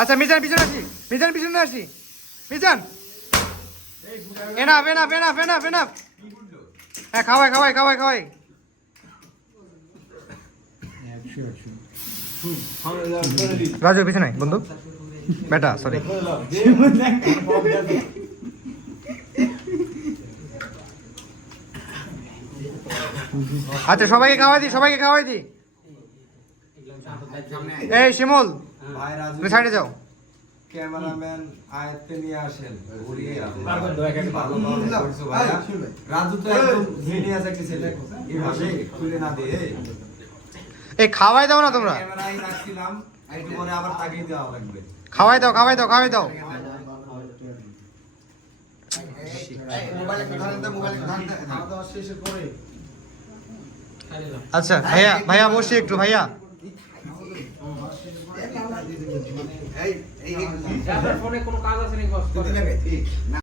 আচ্ছা মিজান পিছনে আসি, মিজান পিছনে আসি, Mizan enough enough enough enough enough. হ্যাঁ খাওয়াই খাওয়াই খাওয়াই খাওয়াই। রাজু পিছনে বন্ধু বেটা সরি। আচ্ছা সবাইকে খাওয়াই দি, সবাইকে খাওয়াই দি। এই শিমুল তুমি সাইডে যাও। ক্যামেরাম্যান আয়ত্তে নিয়ে আসেন। রাজু তো একদম জিনিয়াস একটা ছেলে, এইভাবে খুলে না দিয়ে এই খাওয়াই দাও না তোমরা, ক্যামেরাই রাখছিলাম, একটু পরে আবার তাকিয়ে দেওয়া লাগবে। খাওয়াই দাও খাওয়াই দাও খাওয়াই দাও। আচ্ছা ভাইয়া ভাইয়া বসি একটু ভাইয়া। ফোনে কোনো কাজ আছে নাকি?